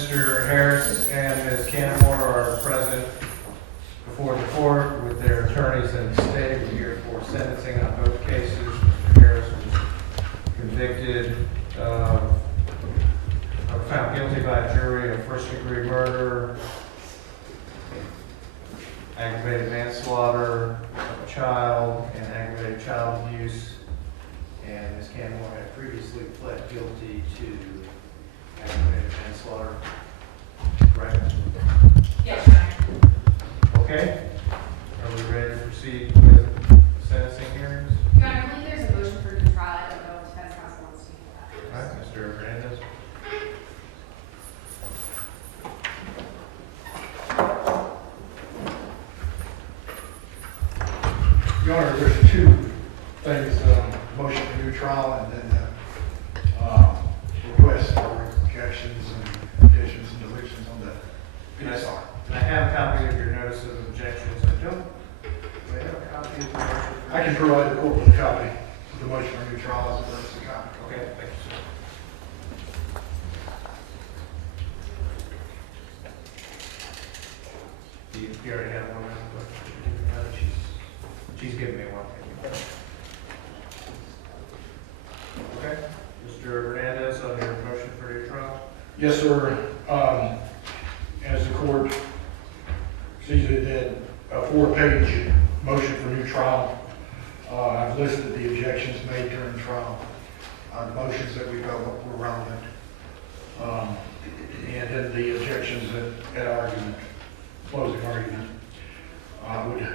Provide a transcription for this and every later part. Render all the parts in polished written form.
Mr. Harris and Ms. Cannimore are present before the court with their attorneys in the state. We're here for sentencing on both cases. Mr. Harris was convicted of, or found guilty by a jury of first-degree murder, aggravated manslaughter of a child, and aggravated child abuse. And Ms. Cannimore had previously pled guilty to aggravated manslaughter. Correct? Yes, Your Honor. Okay. Are we ready to proceed with sentencing hearings? Your Honor, I believe there's a motion for new trial. I don't know if defense counsel wants to do that. All right, Mr. Hernandez. Your Honor, there's two things, motion for new trial and then request for objections and additions and deletions on the PSR. And I have a copy of your notice of objections. I don't. Do I have a copy of the motion? I can provide the court with a copy of the motion for new trial as well as a copy. Okay, thank you, sir. You already have one, but she's giving me one. Okay, Mr. Hernandez, on your motion for your trial. Yes, sir. As the court sees it, that a 4-page motion for new trial. I've listed the objections made during the trial, the motions that we felt were relevant, and then the objections at argument, closing argument. I would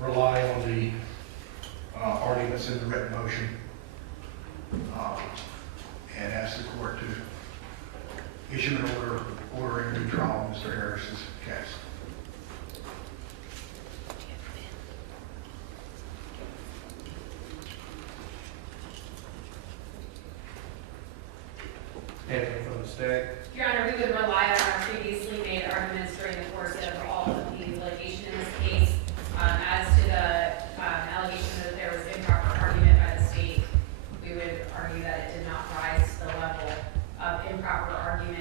rely on the arguments in the written motion and ask the court to issue an order ordering a new trial in Mr. Harris's case. Anything from the state? Your Honor, we would rely on our previously made arguments during the course of all of the litigation in this case. As to the allegation that there was improper argument by the state, we would argue that it did not rise to the level of improper argument.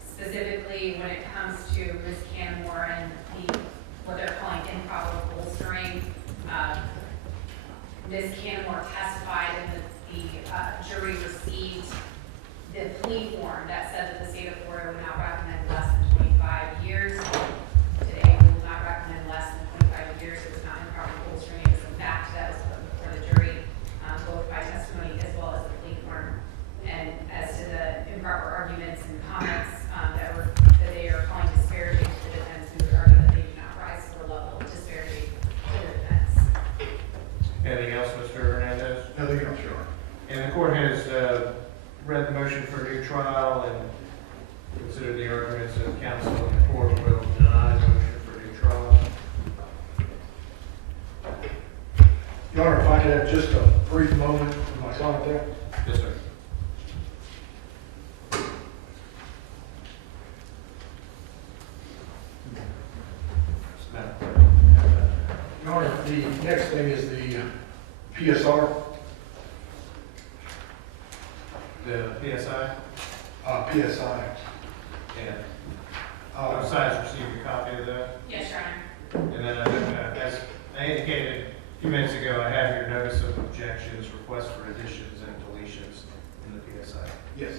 Specifically, when it comes to Ms. Cannimore and what they're calling improper bolstering, Ms. Cannimore testified and the jury received the plea form that said that the state of Florida would not recommend less than 25 years. Today, we will not recommend less than 25 years. It was not improper bolstering. It was a fact that was put before the jury, both by testimony as well as the plea form. And as to the improper arguments and comments that they are calling disparaging to the defense, we would argue that they do not rise to the level of disparaging to the defense. Anything else, Mr. Hernandez? Nothing else, Your Honor. And the court has read the motion for a new trial and considered the arguments of counsel, and the court will deny the motion for a new trial. Your Honor, if I could have just a brief moment with my client there. Yes, sir. Your Honor, the next thing is the PSR. The PSI? PSI. And both sides received a copy of that. Yes, Your Honor. And then, as I indicated a few minutes ago, I have your notice of objections, request for additions and deletions in the PSI. Yes.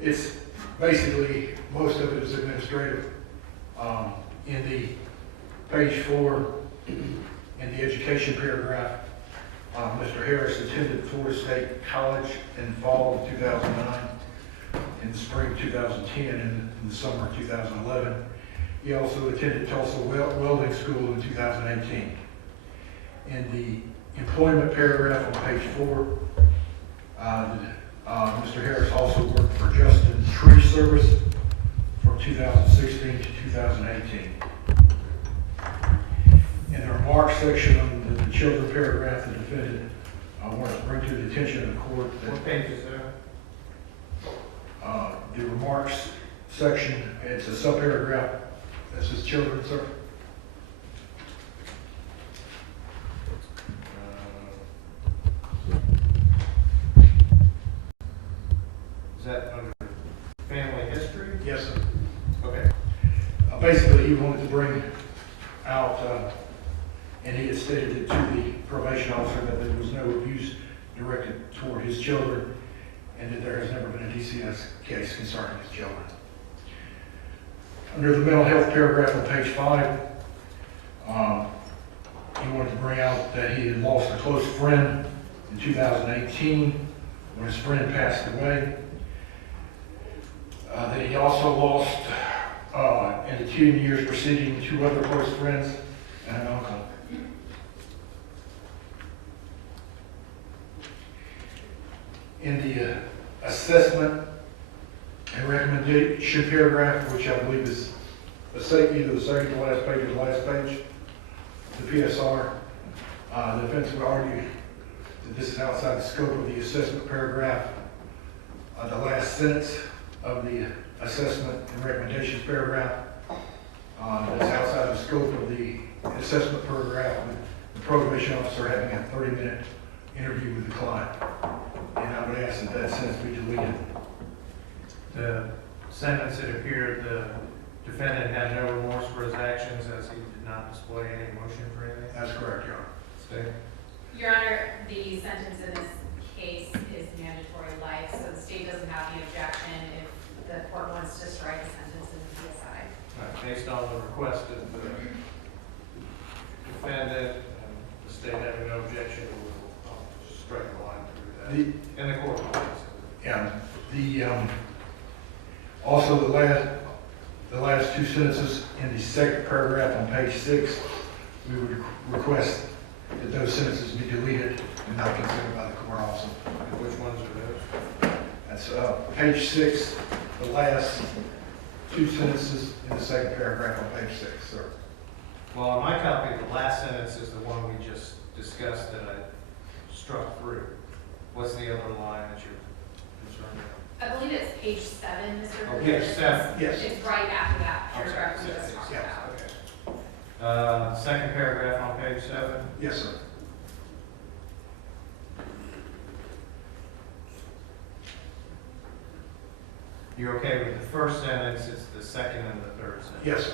It's basically, most of it is administrative. In the page 4, in the education paragraph, Mr. Harris attended Florida State College in fall of 2009, in spring 2010, and in the summer of 2011. He also attended Tulsa Welding School in 2018. In the employment paragraph on page 4, Mr. Harris also worked for Justin Tree Service from 2016 to 2018. In the remarks section on the children paragraph, the defendant wants to bring to the attention of the court that What page is that? the remarks section, it's a subparagraph that says children, sir. Is that under family history? basically, he wanted to bring out, and he had stated it to the probation officer that there was no abuse directed toward his children, and that there has never been a DCS case concerning his children. Under the mental health paragraph on page 5, he wanted to bring out that he had lost a close friend in 2018 when his friend passed away. That he also lost, in the 10 years preceding, 2 other close friends and an uncle. In the assessment and recommendation paragraph, which I believe is either the second to last page or the last page, the PSR, the defense would argue that this is outside the scope of the assessment paragraph. The last sentence of the assessment and recommendations paragraph is outside the scope of the assessment paragraph, with the probation officer having a 30-minute interview with the client. And I would ask that that sentence be deleted. The sentence, it appeared the defendant had no remorse for his actions as he did not display any emotion for anything. That's correct, Your Honor. State. Your Honor, the sentence in this case is mandatory life, so the state doesn't have the objection if the court wants to strike a sentence in the PSI. Based on the request of the defendant and the state having no objection, we'll strike the line through that. And the court will. Yeah, also the last 2 sentences in the second paragraph on page 6, we would request that those sentences be deleted and not considered by the court also. And which ones are those? That's page 6, the last 2 sentences in the second paragraph on page 6, sir. Well, on my copy, the last sentence is the one we just discussed that I struck through. What's the other line that you're concerned about? I believe it's page 7, Mr. Oh, President. page 7. Yes. It's right after that I'm sorry, paragraph we just six, talked yes, about. Okay. Second paragraph on page 7. Yes, sir. You're okay with the first sentence, it's the second and the third sentence? Yes, sir.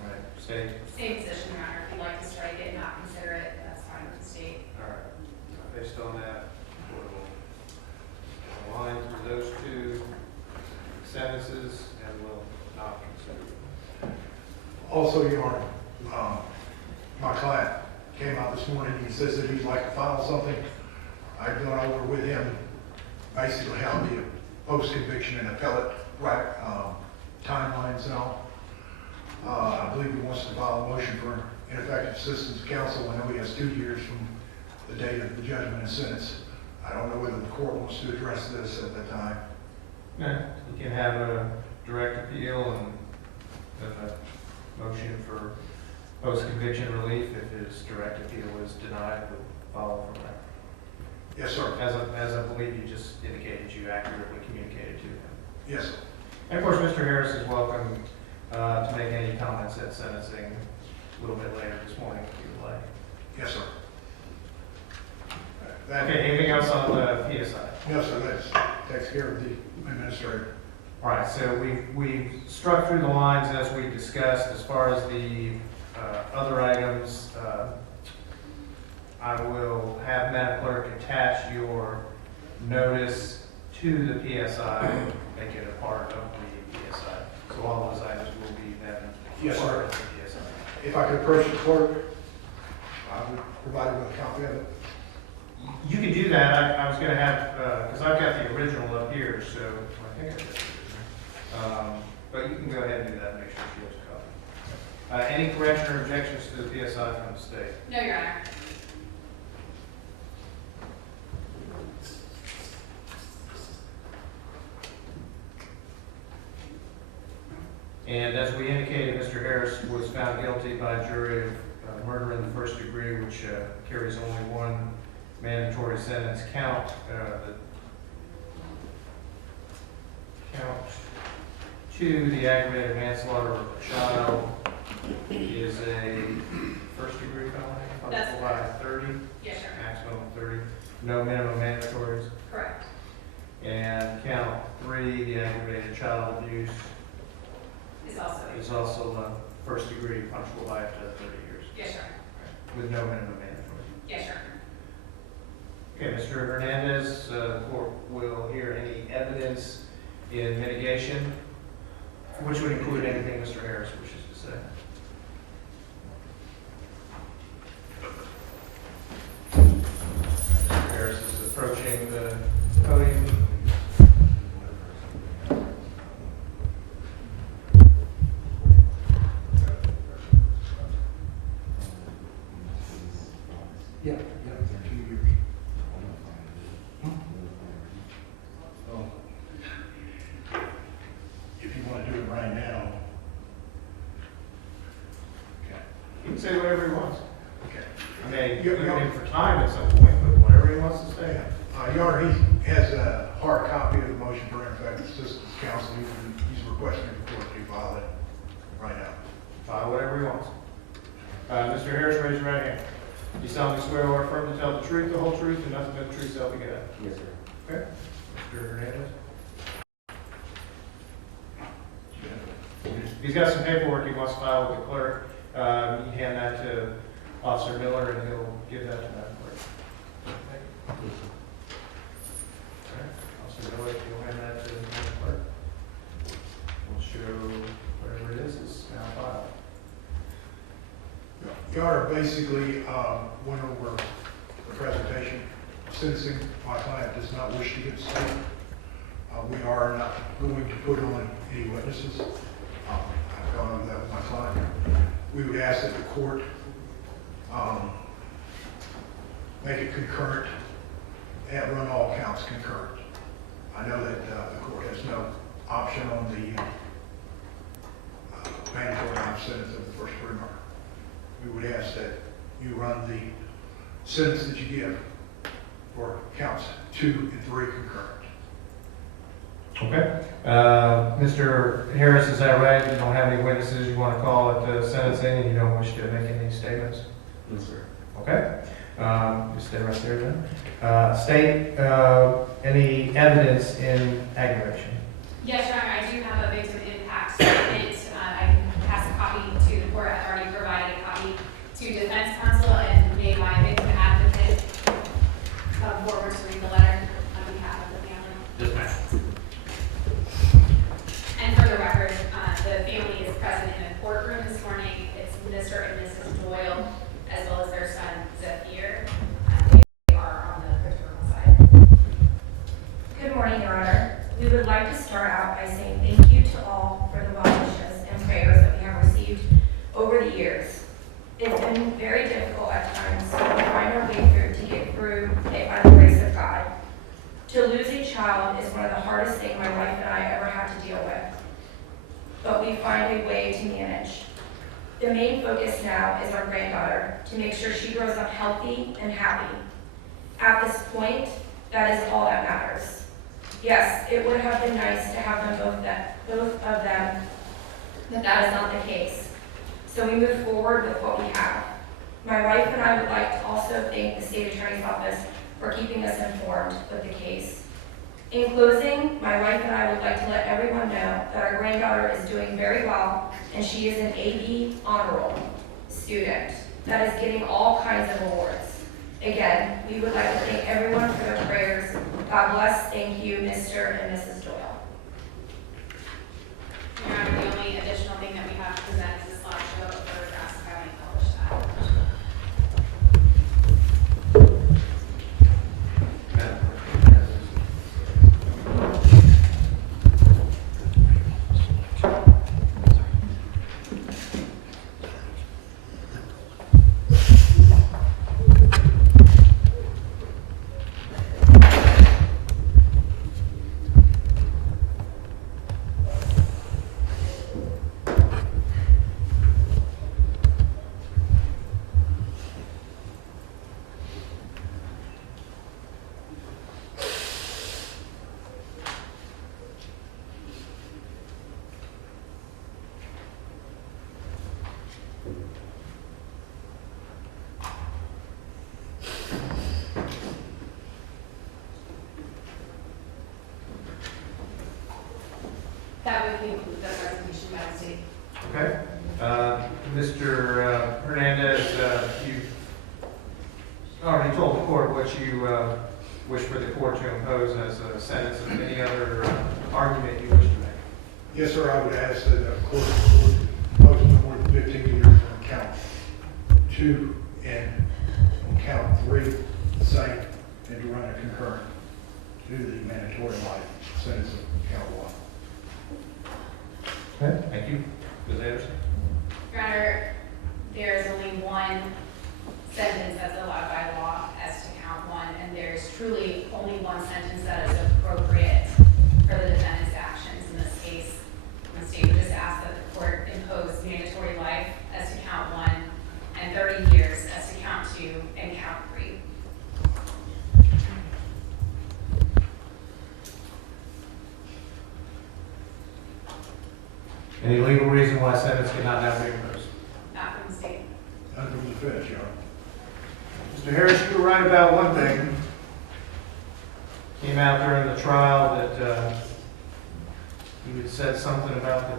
All right, state. Same position, Your Honor. If you'd like to strike it and not consider it, that's fine with the state. All right. Based on that, we'll align through those 2 sentences and we'll not consider them. Also, Your Honor, my client came out this morning, he says that he'd like to file something. I've gone over with him basically how the post-conviction and appellate timelines and all. I believe he wants to file a motion for ineffective assistance of counsel. I know he has 2 years from the date of the judgment and sentence. I don't know whether the court wants to address this at the time. Yeah, you can have a direct appeal and a motion for post-conviction relief if his direct appeal is denied, would follow from that. Yes, sir. As I believe you just indicated, you accurately communicated to him. Yes, sir. And of course, Mr. Harris is welcome to make any comments at sentencing a little bit later this morning if you would like. Yes, sir. Okay, anything else on the PSI? No, sir, that takes care of the administrator. All right, so we struck through the lines as we discussed. As far as the other items, I will have Madam Clerk attach your notice to the PSI, make it a part of the PSI. So all those items will be then Yes, sir. part of the PSI. If I could approach the clerk, I would provide him with a copy of it. You can do that. I was going to have, because I've got the original up here, so I think I did. But you can go ahead and do that, make sure she has a copy. Any correction or objections to the PSI from the state? No, Your Honor. And as we indicated, Mr. Harris was found guilty by a jury of murder in the first degree, which carries only 1 mandatory sentence. Count 2, the aggravated manslaughter of a child, is a first degree felony, That's punishable by 30, Yes, sir. maximum of 30, no minimum mandatories. Correct. And count 3, the aggravated child abuse, Is also. is also first degree punishable by up to 30 years. Yes, sir. With no minimum mandatory. Yes, sir. Okay, Mr. Hernandez, the court will hear any evidence in mitigation, which would include anything Mr. Harris wishes to say. Mr. Harris is approaching the podium. Yeah, 2 years. Oh. If you want to do it right now. Okay. He can say whatever he wants. Okay. I may You- put you- him in for time at some point, but whatever he wants to say. Your Honor, he has a hard copy of the motion for ineffective assistance counsel. He's requesting the court to file it right now. File whatever he wants. Mr. Harris, raise your right hand. You solemnly swear or affirm to tell the truth, the whole truth, and nothing but the truth, so help you God? Yes, sir. Okay. Mr. Hernandez? He's got some paperwork he wants to file with the clerk. You can hand that to Officer Miller, and he'll give that to Madam Clerk. Okay. All right. Officer Miller, if you'll hand that to Madam Clerk. We'll show whatever it is now filed. Your Honor, basically, went over the presentation of sentencing. My client does not wish to give a statement. We are not going to put on any witnesses. I've gone over that with my client. We would ask that the court make it concurrent and run all counts concurrent. I know that the court has no option on the mandatory life sentence of the first degree murder. We would ask that you run the sentence that you give for counts 2 and 3 concurrent. Okay. Mr. Harris, is that right? You don't have any witnesses you want to call at the sentencing, and you don't wish to make any statements? Yes, sir. Okay. Just stay right there then. State any evidence in aggravation. Yes, Your Honor, I do have a victim impact statement. I can pass a copy to the court. I've already provided a copy to defense counsel and made my victim advocate come forward to read the letter on behalf of the family. Yes, ma'am. And for the record, the family is present in the courtroom this morning. It's Mr. and Mrs. Doyle, as well as their son, Zykerria. They are on the paternal side. Good morning, Your Honor. We would like to start out by saying thank you to all for the well wishes and prayers that we have received over the years. It's been very difficult at times to find our way through to get through it by the grace of God. To lose a child is one of the hardest things my wife and I ever had to deal with. But we find a way to manage. The main focus now is our granddaughter, to make sure she grows up healthy and happy. At this point, that is all that matters. Yes, it would have been nice to have them both of them, but that is not the case. So we move forward with what we have. My wife and I would like to also thank the State Attorney's Office for keeping us informed with the case. In closing, my wife and I would like to let everyone know that our granddaughter is doing very well, and she is an AB honor roll student that is getting all kinds of awards. Again, we would like to thank everyone for their prayers. God bless. Thank you, Mr. and Mrs. Doyle. Your Honor, the only additional thing that we have to present is a slideshow of photographs. If I may publish that. Madam Clerk. Okay. Mr. Hernandez, you already told the court what you wish for the court to impose as a sentence. Of any other argument you wish to make? Yes, sir, I would ask that the court impose no more than 15 years on count 2 and on count 3, the same, and to run a concurrent to the mandatory life sentence of count 1. Okay. Thank you. Ms. Anderson? Your Honor, there is only one sentence that's allowed by law as to count 1, and there's truly only one sentence that is appropriate for the defendant's actions in this case. The state would just ask that the court impose mandatory life as to count 1 and 30 years as to count 2 and count 3. Any legal reason why sentence cannot now be imposed? Not from the state. None from the defense, Your Honor. Mr. Harris, you were right about one thing. Came out during the trial that you had said something about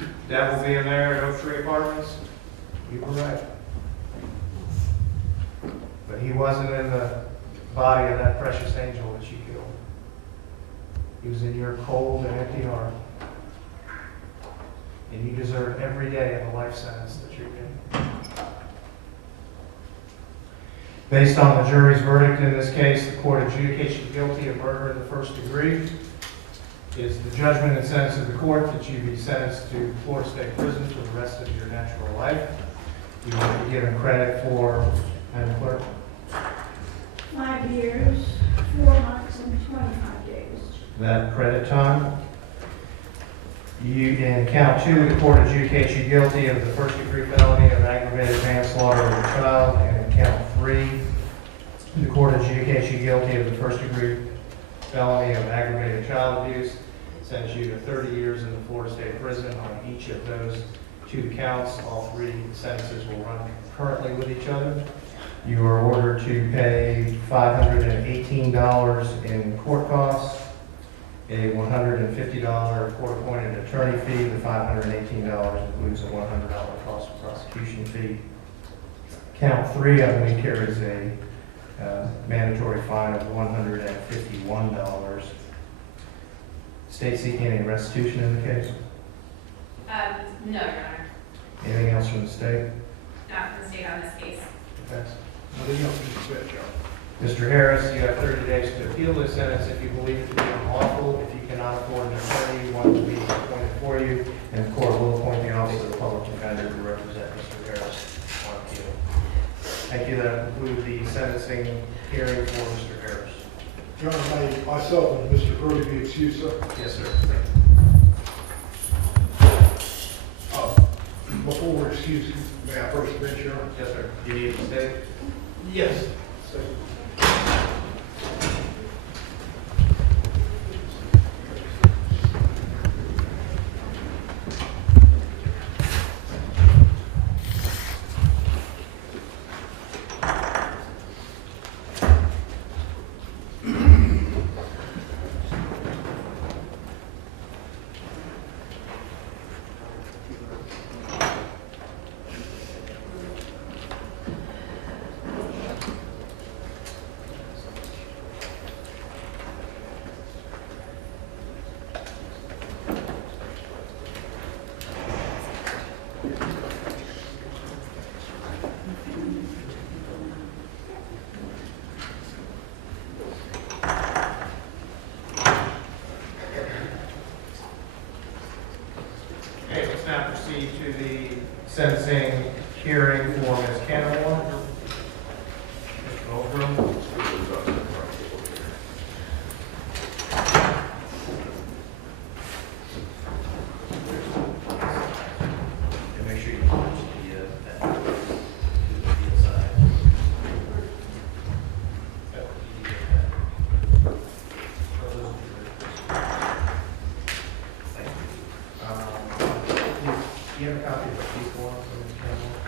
the devil being there at Oak Tree Apartments. You were right. But he wasn't in the body of that precious angel that you killed. He was in your cold and empty heart. And you deserve every day of the life sentence that you're getting. Based on the jury's verdict in this case, the court adjudicates you guilty of murder in the first degree. It is the judgment and sentence of the court that you be sentenced to Florida State Prison for the rest of your natural life. You will be given credit for, Madam Clerk, 5 years, 4 months, and 25 days. that credit time. You, in count 2, the court adjudicates you guilty of the first degree felony of aggravated manslaughter of a child, and in count 3, the court adjudicates you guilty of the first degree felony of aggravated child abuse, sends you to 30 years in the Florida State Prison on each of those 2 counts. All 3 sentences will run concurrently with each other. You are ordered to pay $518 in court costs, a $150 court-appointed attorney fee. The $518 includes a $100 cost of prosecution fee. Count 3, I believe, carries a mandatory fine of $151. State seeking any restitution in the case? No, Your Honor. Anything else from the state? Not from the state on this case. Defense? Nothing else from the defense, Your Honor. Mr. Harris, you have 30 days to appeal this sentence if you believe it to be unlawful. If you cannot afford an attorney, one will be appointed for you, and the court will appoint the office of the public defender to represent Mr. Harris on appeal. Thank you. That concludes the sentencing hearing for Mr. Harris. Your Honor, may myself and Mr. Brody be excused, sir? Yes, sir. Before we're excused, may I first bench, Your Honor? Yes, sir. You need to stay? Yes. Okay, let's now proceed to the sentencing hearing for Ms. Cannimore. Mr. Goldroom. And make sure you watch the side. Do you have a copy of the case form for Ms. Cannimore?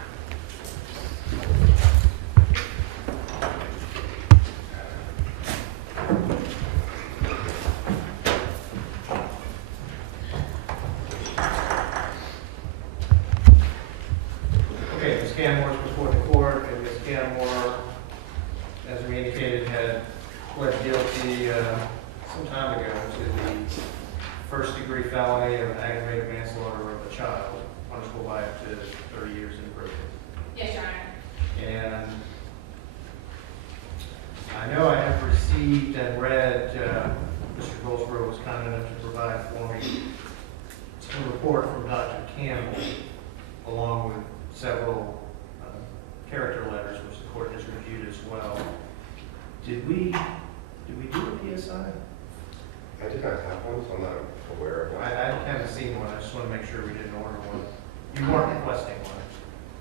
Cannimore is before the court, and Ms. Cannimore, as we indicated, had pled guilty some time ago to the first-degree felony of aggravated manslaughter of a child, punishable by up to 30 years in prison. Yes, Your Honor. And I know I have received and read, Mr. Goldsboro was kind enough to provide for me a report from Dr. Campbell, along with several character letters, which the court has reviewed as well. Did we do a PSI? I did not have one, so I'm not aware of one. I haven't seen one. I just want to make sure we didn't order one. You weren't requesting one.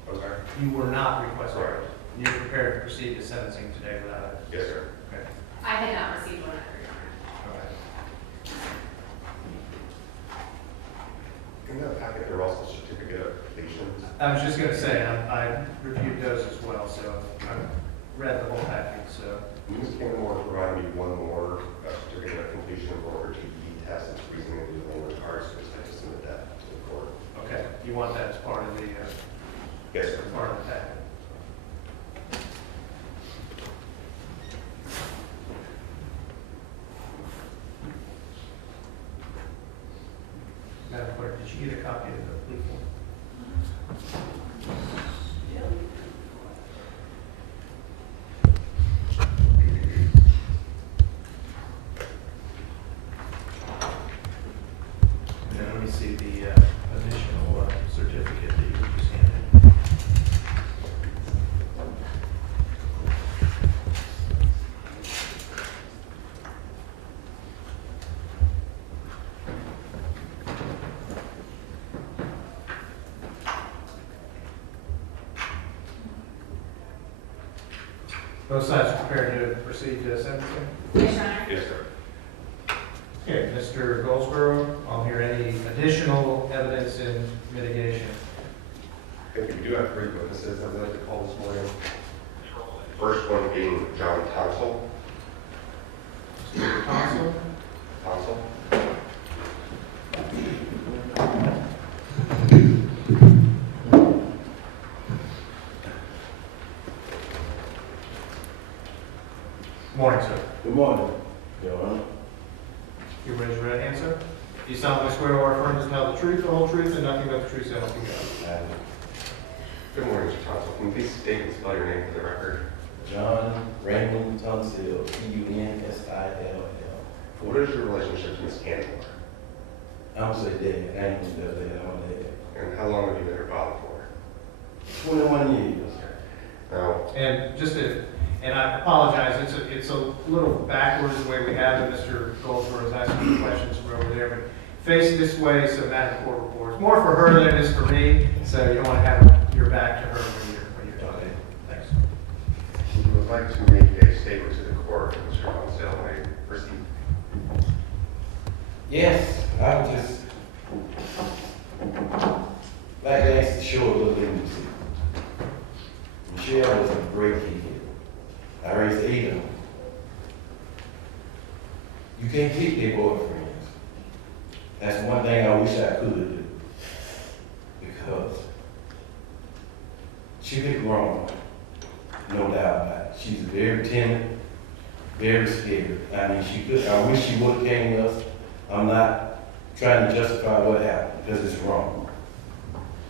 I'm sorry? You were not requesting Correct. one. You're prepared to proceed to sentencing today without it? Yes, sir. Okay. I had not received one either, Your Honor. All right. In that packet, there are also certificate of completions. I was just going to say, I reviewed those as well, so I read the whole package, so. Ms. Cannimore provided me one more certificate of completion for her GED test. It's freezing into the language arts, so I just submit that to the court. Okay, you want that as part of the, Yes, sir. part of the packet? Madam Clerk, did you get a copy of the plea form? And then let me see the additional certificate that you just handed. Both sides are prepared to proceed to sentencing? Yes, Your Honor. Yes, sir. Okay, Mr. Goldsboro, I'll hear any additional evidence in mitigation. Thank you. We do have 3 witnesses I'd like to call this morning. First one being John Tonsel. Mr. Thompson? Tonsel. Morning, sir. Good morning, Your Honor. You raise your right hand, sir. Do you solemnly swear or affirm to tell the truth, the whole truth, and nothing but the truth, so help you God? Good morning, Mr. Tonsel. Can you please state and spell your name for the record? John Raymond Tunsil, Tunsil. What is your relationship to Ms. Cannimore? I don't say dad, I ain't gonna say that, I'm dad. And how long have you been her father for? 21 years. Now, And just to, and I apologize, it's a little backwards the way we have it. Mr. Goldsboro is asking questions from over there, but face this way so that the court reports. More for her than it is for me, so you don't want to have your back to her when you're talking. Thanks. you would like to make a statement to the court, Mr. Tonsel, may I proceed? Yes, I would just like to ask to show a little leniency. Michelle was a great kid. I raised 8 of them. You can't keep their boyfriends. That's one thing I wish I could do. Because she been grown, no doubt about it. She's very timid, very scared. I mean, I wish she would have came to us. I'm not trying to justify what happened, because it's wrong.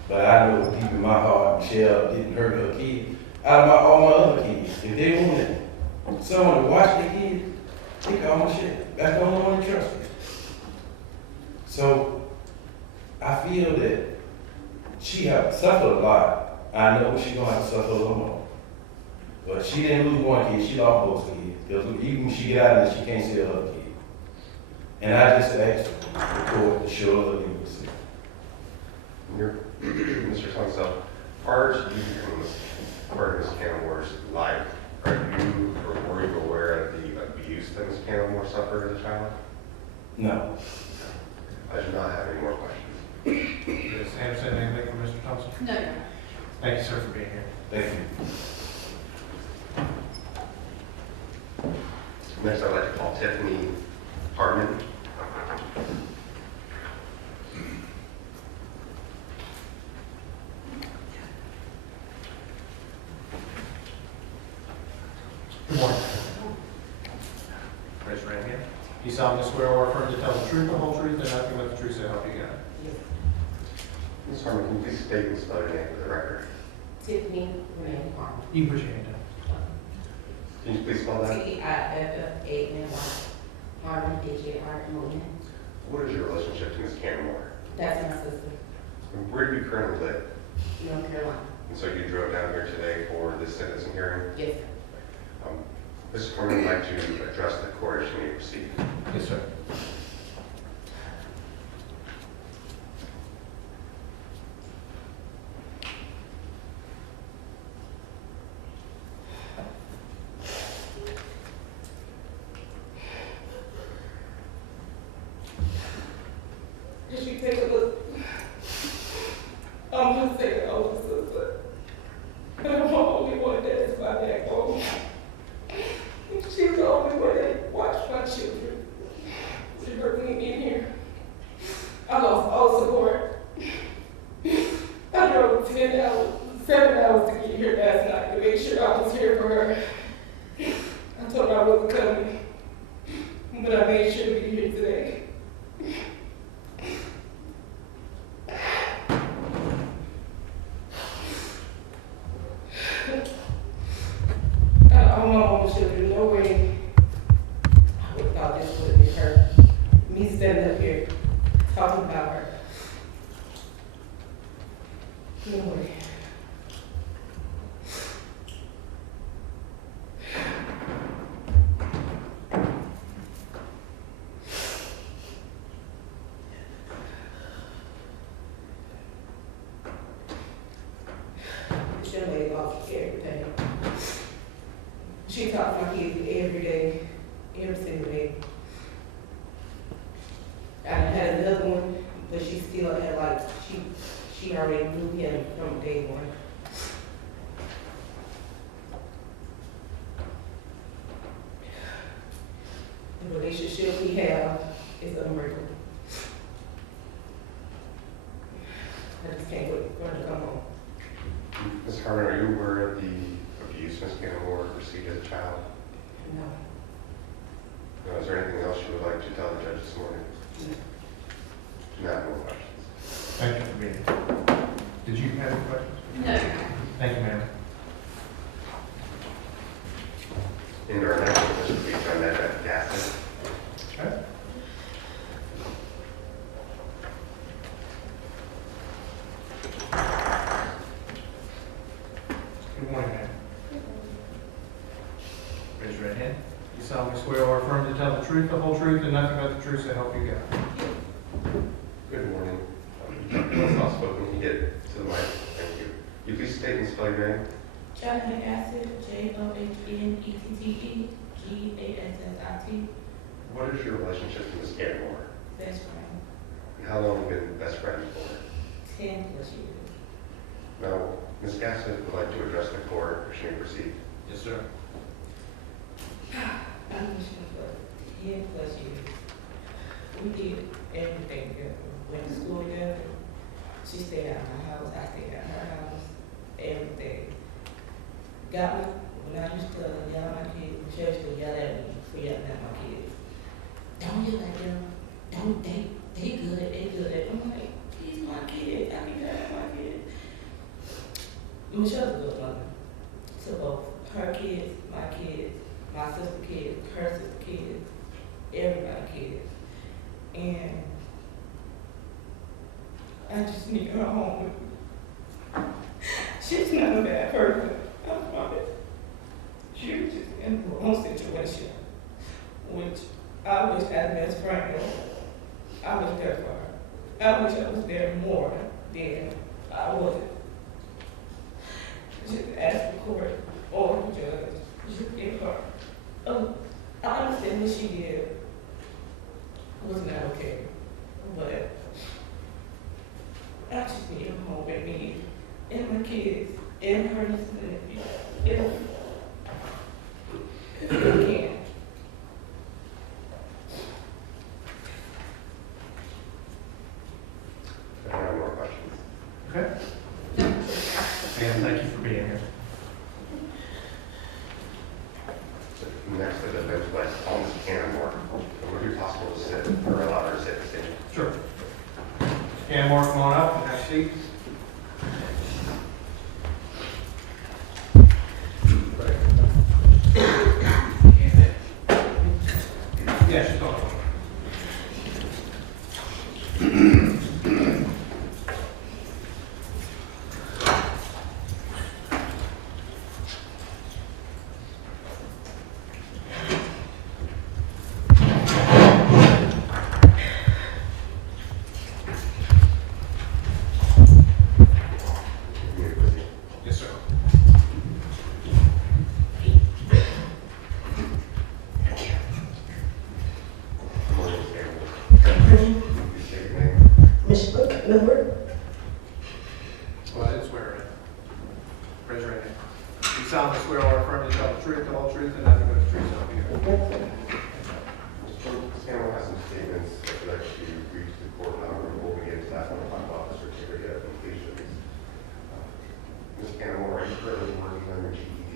But I know deep in my heart, Michelle didn't hurt her kid. Out of all my other kids, if they wanted someone to watch their kids, they call Michelle. That's the only one that trusts me. So I feel that she have suffered a lot. I know she's gonna have to suffer a little more. But she didn't lose one kid, she lost both kids. Because even when she get out of this, she can't see her other kid. And I just asked the court to show her leniency. Mr. Tonsel, prior to you becoming part of Ms. Cannimore's life, are you or were you aware of the abuse that Ms. Cannimore suffered as a child? No. I do not have any more questions. Ms. Anderson, anything from Mr. Thompson? No, Your Honor. Thank you, sir, for being here. Thank you. Next, I'd like to call Tiffany Harmon. You solemnly swear or affirm to tell the truth, the whole truth, and nothing but the truth, so help you God. Ms. Harmon, can you please state and spell your name for the record? Tiffany Rand Harmon. You can put your hand down. Can you please spell that? T-I-F-F-A-N-Y. Harmon, H-A-R-M-O-N. What is your relationship to Ms. Cannimore? That's my sister, And where do you currently live? North Carolina. And so you drove down here today for this sentencing hearing? Yes, Ms. Harmon would like to address the court if she may proceed. Yes, sir. If you take a look, I'm gonna say the older sister, but I'm the only one that is my backbone. She's the only one that watched my children. She brought me in here. I lost all support. I drove 10 hours, 7 hours to get here last night to make sure I was here for her. I told her I wasn't coming, but I made sure to be here today. All my own children, no way I would have thought this would have been her. Me standing up here talking about her. No way. This young lady lost everything. She taught my kids every day, every single day. I had another one, but she still had like, she already knew him from day one. The relationship we have is unbreakable. I just can't wait for her to come home. Ms. Harmon, are you aware of the abuse Ms. Cannimore received as a child? No. Now, is there anything else you would like to tell the judge this morning? Not more questions. Thank you for being here. Did you have any questions? No. Thank you, ma'am. In our next witness will be Jonte Harris. Okay. Good morning, ma'am. Raise your right hand. You solemnly swear or affirm to tell the truth, the whole truth, and nothing but the truth, so help you God. Good morning. Let's not spoken. Can you get to the mic? Thank you. You please state and spell your name. Jonte Harris, Johnettetti, Gassit. What is your relationship to Ms. Cannimore? Best friend, And how long have you been best friends for? 10 plus years. Now, Ms. Gassett would like to address the court. If she may proceed. Yes, sir. I knew she was for 10 plus years. We did everything together. Went to school together. She stayed at my house, I stayed at her house, everything. Got me, when I used to yell at my kids, she used to yell at me for yelling at my kids. Don't yell at them. Don't, they good. I'm like, he's my kid. I can yell at my kid. Michelle's a good mother. To both her kids, my sister kids, her sister kids, everybody kids. And I just need her home with me. She's not a bad person. I promise. She was just in her own situation, which I wish as best friend, I was there for her. I wish I was there more than I wasn't. Just ask the court or the judge, just give her. I understand what she did was not okay, but I just need her home with me and my kids and her if I can. I don't have more questions. Okay. Again, thank you for being here. Next, the defense by Ms. Cannimore. Would you possibly Cannimore, come on up and have a seat. Yes, she's on. Yes, sir. Good morning, Ms. Campbell. You state your name. Michelle Cannimore. Go ahead and swear in. Raise your right hand. You solemnly swear or affirm to tell the truth, the whole truth, and nothing but the truth, so help you God. Ms. Campbell has some statements that she reached the court now, we'll begin to that one of officer certificate of completion. Ms. Cannimore, are you currently working on your GED?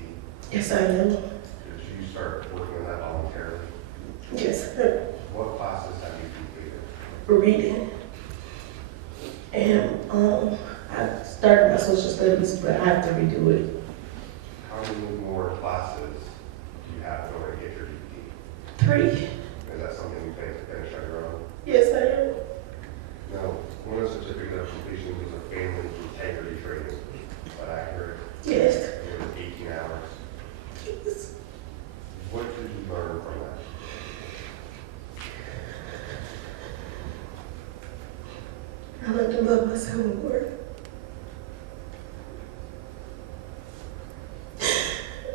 Yes, I am. Did you start working on that voluntarily? Yes, sir. What classes have you completed? Reading. And I started my social studies, but I have to redo it. How many more classes do you have in order to get your GED? 3. Is that something you plan to finish on your own? Yes, I am. Now, one of the certificate of completion was a family integrity training. Is that accurate? Yes. It was 18 hours. Yes. What did you learn from that? I learned to love myself more.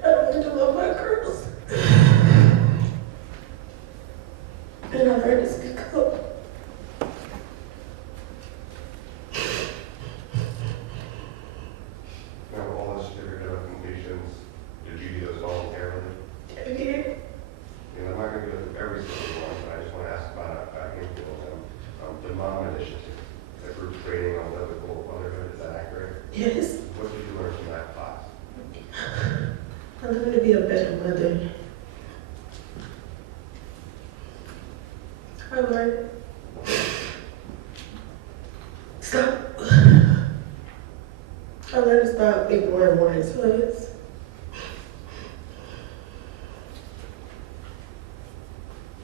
I learned to love my girls. And I learned to speak up. Now, all the certificate of completions, did you do those voluntarily? Again, And I'm not going to go through every single one, but I just want to ask about a handful of them. The Mom Initiative, the group training on biblical motherhood, is that accurate? yes. What did you learn from that class? I learned to be a better mother. I learned stop. I learned to stop ignoring warning signs.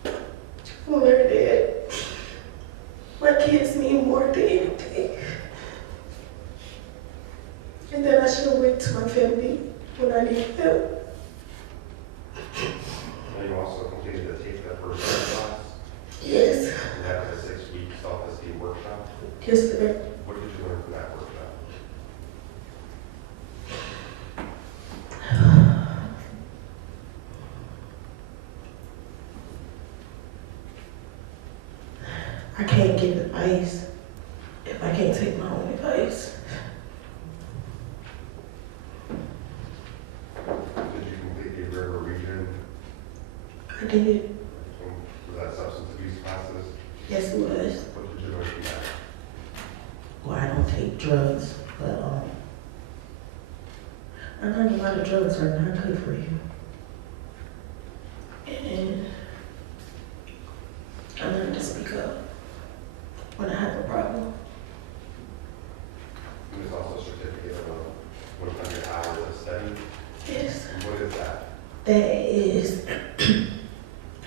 I learned that my kids mean more than anything. And that I should wait to my family when I need help. And you also completed the Take That First Step class, Yes. and that was a 6-week self-esteem workshop. Yes, sir. What did you learn from that workshop? I can't give advice if I can't take my own advice. Did you complete the river region? I did. Was that substance abuse classes? Yes, it was. What did you learn from that? Well, I don't take drugs, but I learned a lot of drugs are not good for you. And I learned to speak up when I have a problem. And there's also a certificate of 100 hours of study. Yes. And what is that? That is,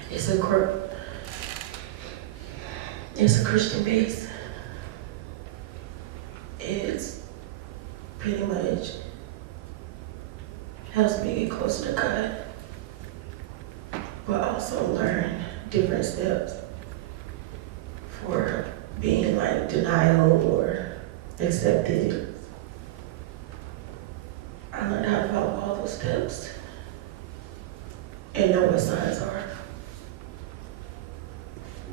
it's a Christian base. It's pretty much helps me get closer to God, but also learn different steps for being like denial or accepted. I learned how to follow all those steps and know what signs are.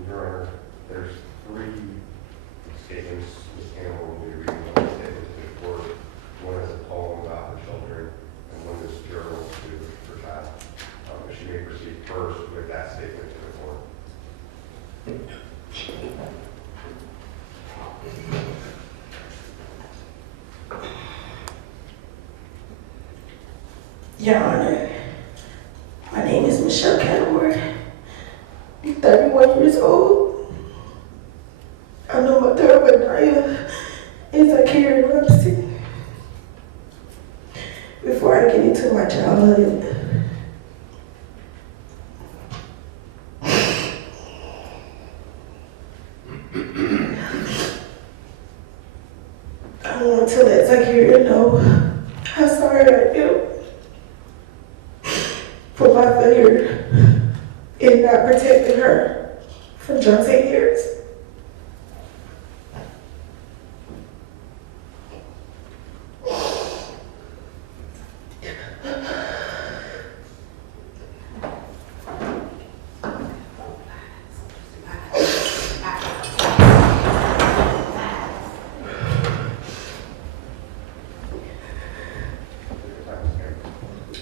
Your Honor, there's 3 statements Ms. Cannimore will be reading on the statement to the court. One is a poem about her children, and one is journals to her child. She may proceed first with that statement to the court. Your Honor, my name is Michelle Cannimore. I'm 31 years old. I'm the mother of Anaya before I get into my childhood, I want to let Zykerria know how sorry I am for my failure in not protecting her from Jonte Harris.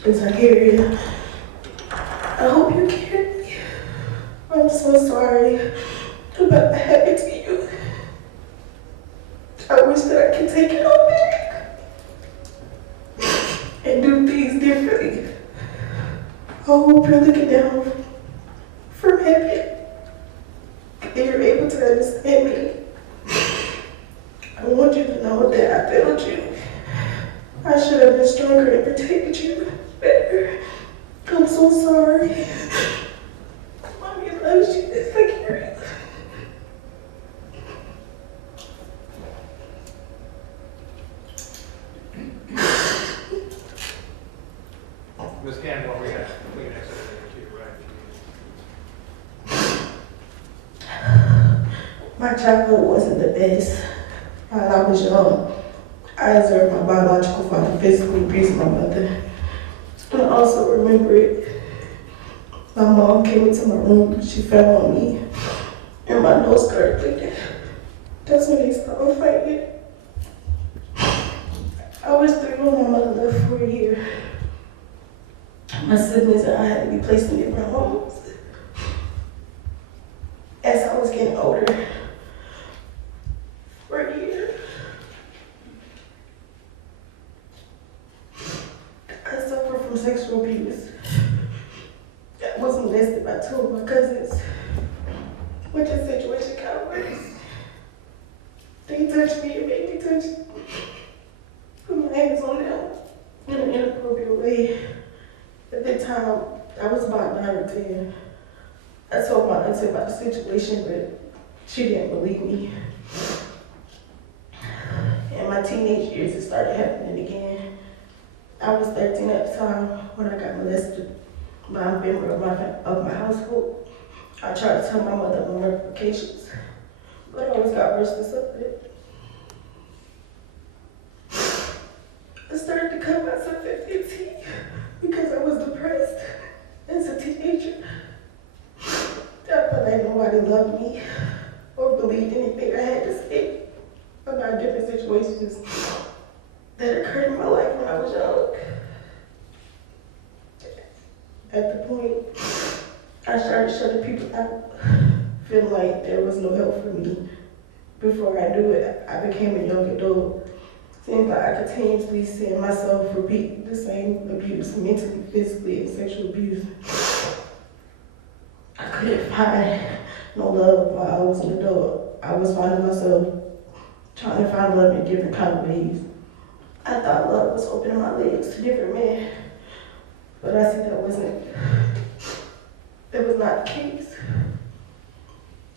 Zykerria, I hope you hear me. I'm so sorry about what happened to you. I wish that I could take it all back and do things differently. I hope you're looking down from heaven and you're able to understand me. I want you to know that I failed you. I should have been stronger and protected you better. I'm so sorry. Mommy loves you. It's like you're... Ms. Cannimore, we have Kleenex over there too, right? My childhood wasn't the best. While I was young, I observed my biological father physically abuse my mother. I also remember it. My mom came into my room, she fell on me, and my nose started bleeding. That's when they started fighting. I was 3 when my mother left for a year. My siblings and I had to be placed in different homes. As I was getting older, for a year, I suffered from sexual abuse. I was molested by 2 of my cousins, which the situation got worse. They touched me and made me touch, put my hands on them in an inappropriate way. At that time, I was about 9 or 10. I told my auntie about the situation, but she didn't believe me. In my teenage years, it started happening again. I was 13 at the time when I got molested by a member of my household. I tried to tell my mother my ramifications, but I always got worse than something. I started to cut myself at 15 because I was depressed as a teenager. I felt like nobody loved me or believed anything I had to say about different situations that occurred in my life when I was young. At the point, I started shutting people out, feeling like there was no help for me. Before I knew it, I became a young adult. Seems like I continuously seeing myself repeat the same abuse, mentally, physically, and sexual abuse. I couldn't find no love while I was an adult. I was finding myself trying to find love in different kind of ways. I thought love was opening my legs to different men, but I see that was not the case.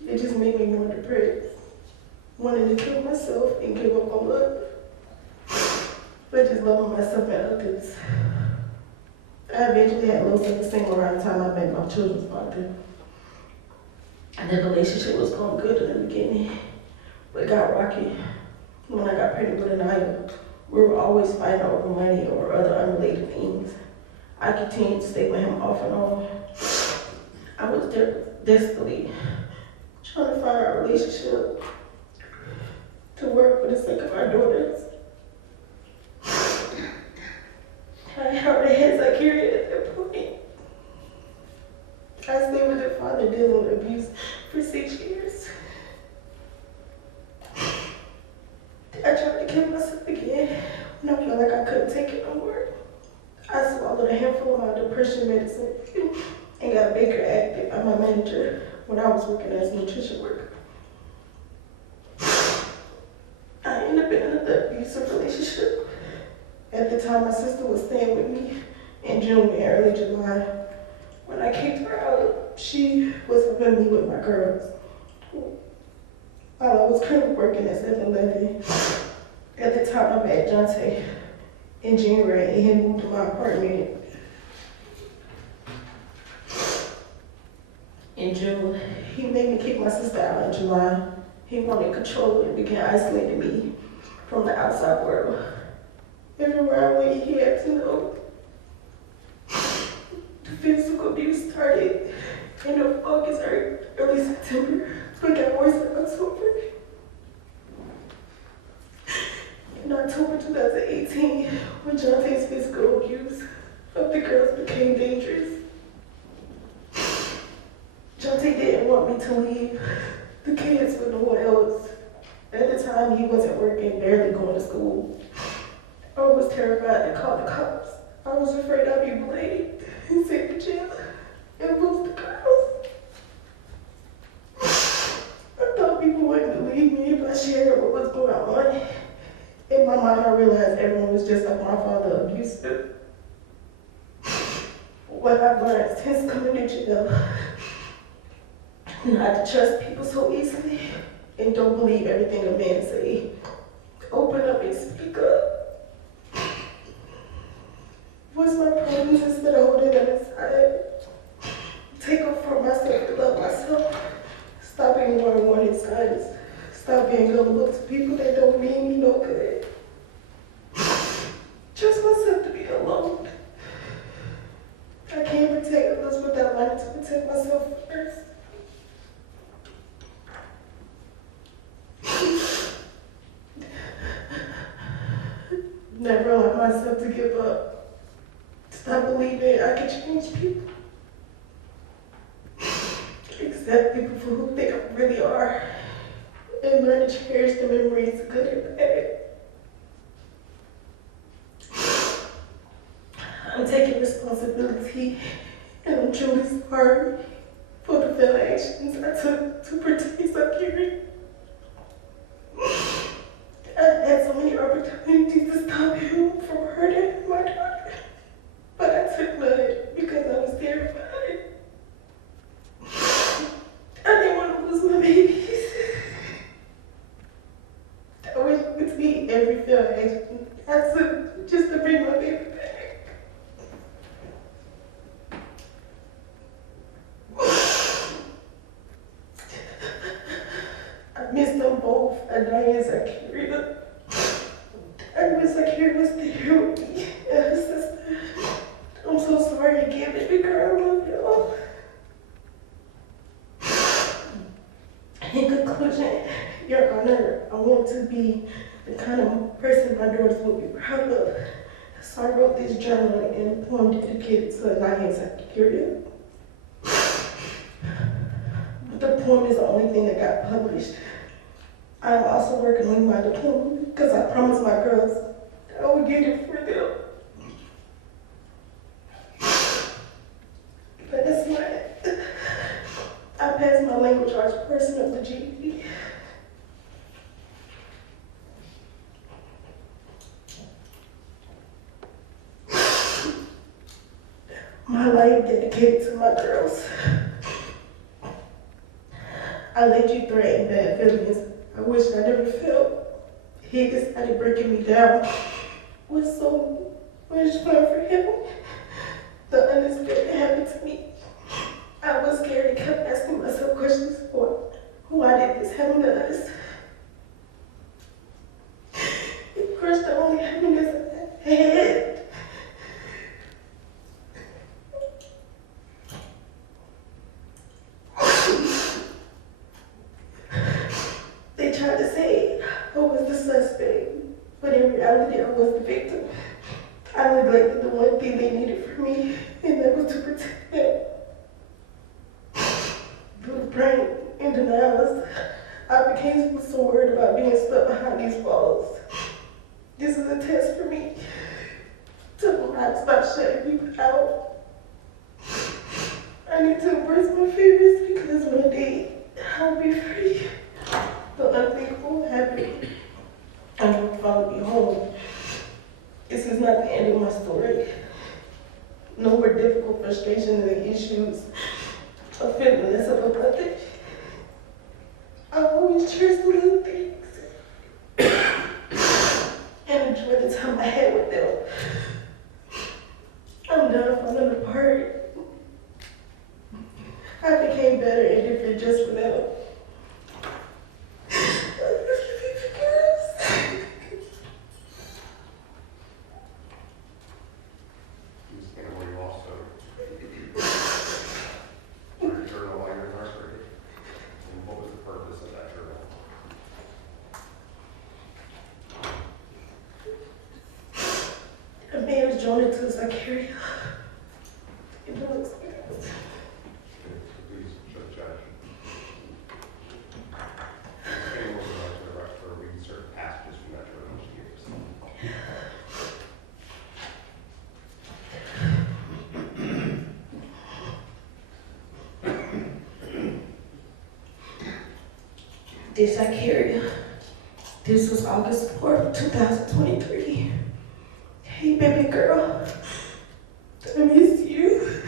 It just made me more depressed, wanting to kill myself and give up on love, but just loving myself and others. I eventually had low self-esteem around the time I met my children's father. And the relationship was going good in the beginning, but got rocky when I got pregnant with Anaya. We were always fighting over money or other unrelated things. I continued to stay with him off and on. I was desperately trying to find our relationship to work for the sake of our daughters. I already had Zykerria at that point. I stayed with their father dealing with abuse for 6 years. I tried to kill myself again when I felt like I couldn't take it no more. I swallowed a handful of my depression medicine and got Baker active by my manager when I was working as a nutrition worker. I ended up in another abusive relationship. At the time, my sister was staying with me in June and early July. When I kicked her out, she was with me with my girls. While I was currently working at 7-Eleven, at the time I met Jonte in January, and he moved to my apartment in June. He made me kick my sister out in July. He wanted control and began isolating me from the outside world. Everywhere I went, he had to know. The physical abuse started in August or early September, but got worse in October. In October 2018, when Jonte's physical abuse of the girls became dangerous, Jonte didn't want me to leave the kids with no one else. At the time, he wasn't working, barely going to school. I was terrified to call the cops. I was afraid I'd be blamed and sent to jail and lose the girls. I thought people wouldn't believe me if I shared what was going on. In my mind, I realized everyone was just like my father, abusive. What I've learned since coming to jail, not to trust people so easily and don't believe everything a man say. Open up and speak up. What's my problems instead of holding them inside? Take up for myself to love myself. Stop ignoring warning signs. Stop being gullible to people that don't mean me no good. Trust myself to be alone. I can't protect others without learning to protect myself first. Never allow myself to give up. Stop believing I can change people. Accept people for who they really are. And learn to cherish the memories, good and bad. I'm taking responsibility, and I'm truly sorry for the failed actions I took to protect Zykerria. I had so many opportunities to stop him from hurting my daughter, but I took none because I was terrified. I didn't want to lose my babies. I wish you could see every failed action I took just to bring my baby back. I miss them both, and I miss Zykerria. I wish Zykerria was there with me and her sister. I'm so sorry again, baby girl. I love y'all. In conclusion, Your Honor, I want to be the kind of person my daughters will be proud of. So I wrote this journal and a poem dedicated to Alliance Zykerria. But the poem is the only thing that got published. I'm also working on my diploma because I promised my girls that I would get it for them. But that's not it. I passed my language arts portion of the GED. My life dedicated to my girls. I let you threaten bad feelings I wish I never felt. He decided breaking me down was so much fun for him. The unexpected happened to me. I was scared and kept asking myself questions for why did this happen to us? It crushed the only happiness I had. They tried to say I was the suspect, but in reality I was the victim. I neglected the one thing they needed from me, and that was to protect them. Through the pain and denials, I became so worried about being stuck behind these walls. This is a test for me to not stop shutting people out. I need to embrace my fears because one day I'll be free. The unthinkable happened. I will follow me home. It's is not the end of my story. No more difficult frustrations and issues of feeling less of a brother. I always cherish the little things and enjoy the time I had with them. I'm done falling apart. I became better and different just for them. Ms. Cannimore, you also wrote a journal while you were incarcerated. And what was the purpose of that journal? A man was drawn into Zykerria. It was experience. Please show the judge. Ms. Cannimore would like to arrest for reading certain passages from that journal she gave us. Dear Zykerria, this was August 4th, 2023. Hey, baby girl, I miss you.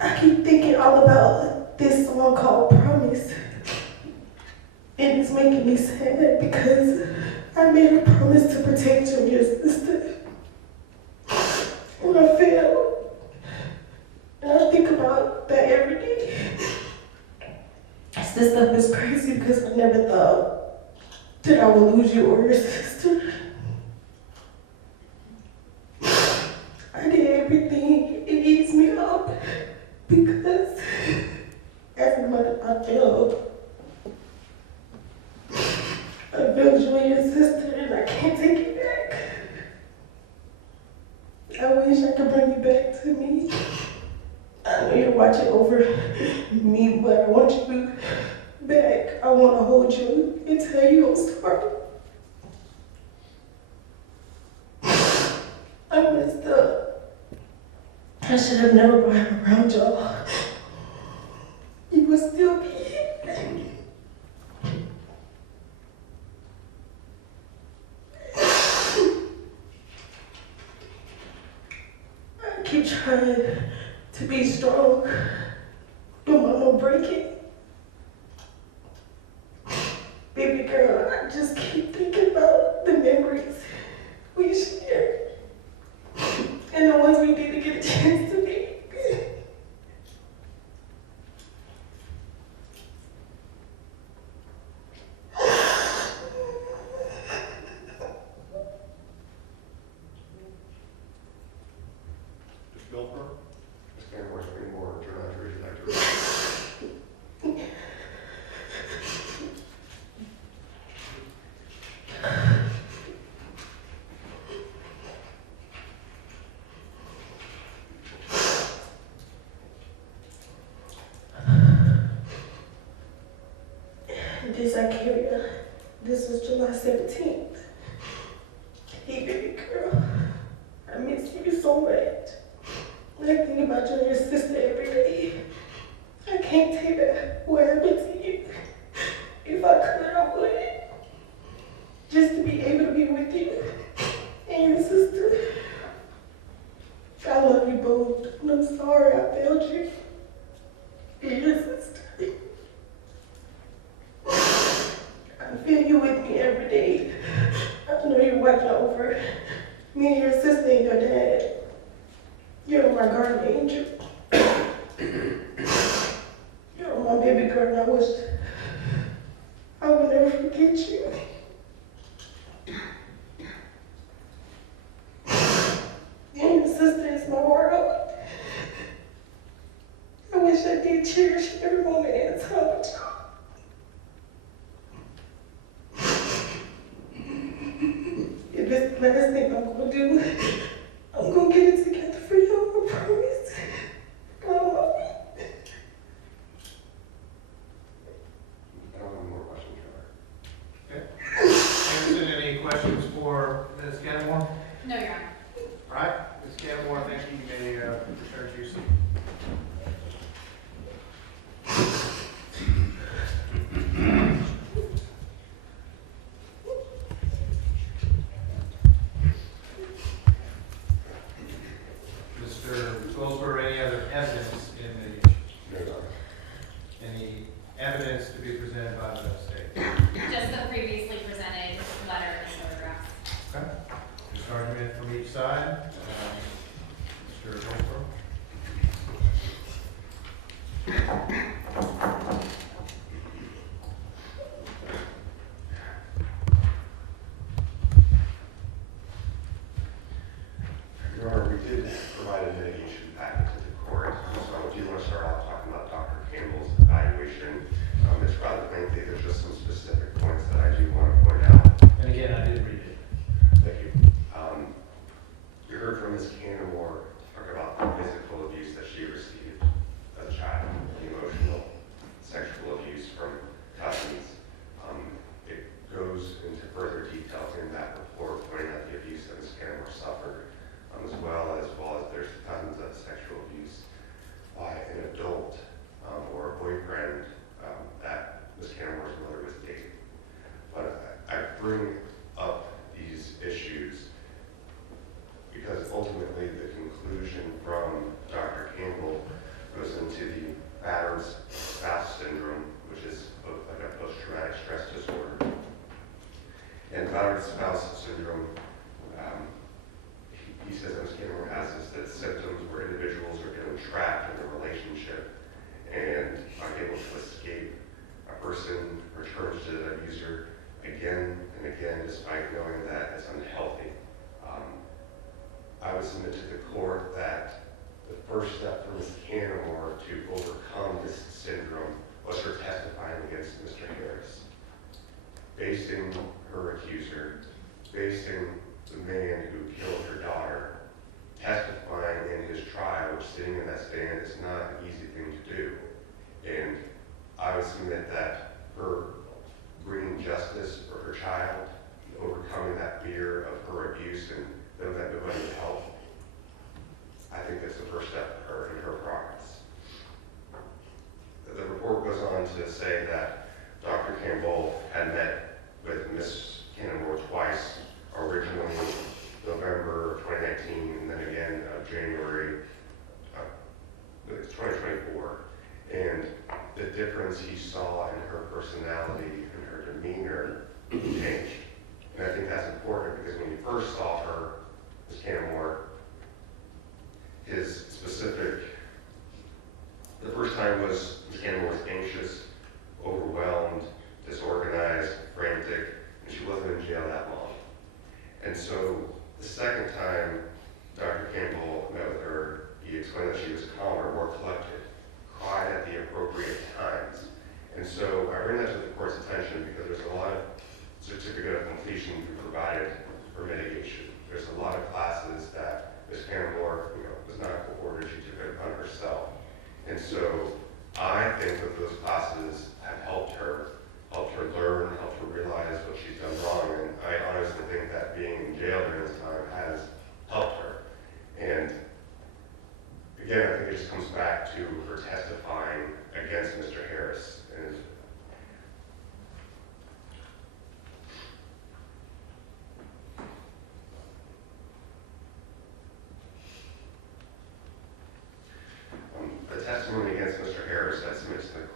I keep thinking all about this song called Promise. And it's making me sad because I made a promise to protect you and your sister. When I failed. And I think about that every day. This stuff is crazy because I never thought that I would lose you or your sister. I did everything. It eats me up because as a mother, I failed. I failed you and your sister and I can't take it back. I wish I could bring you back to me. I know you're watching over me, but I want you back. I want to hold you and tell you I'm sorry. I messed up. I should have never brought him around y'all. You would still be here. I keep trying to be strong, but mama break it. Baby girl, I just keep thinking about the memories we shared and the ones we didn't get a chance to make. Mr. Gilbert? Ms. Cannimore, Supreme Court, journal entries you'd like to read. Dear Zykerria, this was July 17th. Hey, baby girl, I miss you so much. I think about you and your sister every day. I can't take back what happened to you. If I could, I would. Just to be able to be with you and your sister. I love you both, and I'm sorry I failed you. And your sister. I feel you with me every day. I know you're watching over me and your sister and your dad. You're my guardian angel. You're my baby girl, and I wish I would never forget you. And your sister is my world. I wish I did cherish every moment and time with y'all. If it's the last thing I'm gonna do, I'm gonna get it together for you, I promise. God love me. I don't have any more questions, Your Honor. Okay. side of that state? Just the previously presented letter and photographs. Okay. Just argument from each side. Mr. Goldberg. Your Honor, we did provide a mitigation packet to the court, so I do want to start off talking about Dr. Campbell's evaluation. It's rather lengthy, there's just some specific points that I do want to point out. And again, I did read it. Thank you. You heard from Ms. Cannimore talk about the physical abuse that she received as a child, emotional, sexual abuse from cousins. It goes into further detail in that report, pointing out the abuse that Ms. Cannimore suffered, as well as there's tons of sexual abuse by an adult or a boyfriend that Ms. Cannimore's mother was dating. But I bring up these issues because ultimately the conclusion from Dr. Campbell goes into the battered spouse syndrome, which is like a post-traumatic stress disorder. And battered spouse syndrome, he says that Ms. Cannimore has that symptoms where individuals are getting trapped in a relationship and aren't able to escape. A person returns to the abuser again and again, despite knowing that it's unhealthy. I would submit to the court that the first step for Ms. Cannimore to overcome this syndrome was her testifying against Mr. Harris, facing her accuser, facing the man who killed her daughter, testifying in his trial, which sitting in that stand is not an easy thing to do. And I would submit that her bringing justice for her child, overcoming that fear of her abuse and knowing that nobody would help, I think that's the first step for her in her progress. The report goes on to say that Dr. Campbell had met with Ms. Cannimore twice, originally November 2019 and then again January 2024. And the difference he saw in her personality and her demeanor changed. And I think that's important because when you first saw her, Ms. Cannimore, his specific, the first time was Ms. Cannimore was anxious, overwhelmed, disorganized, frantic, and she wasn't in jail that long. And so the second time Dr. Campbell met with her, he explained that she was calmer, more collected, cried at the appropriate times. And so I bring that to the court's attention because there's a lot of certificate of completion provided for mitigation. There's a lot of classes that Ms. Cannimore, was not ordered, she took it upon herself. And so I think that those classes have helped her learn, helped her realize what she's done wrong. And I honestly think that being in jail during this time has helped her. And again, I think it just comes back to her testifying against Mr. Harris. And the testimony against Mr. Harris, I submit to the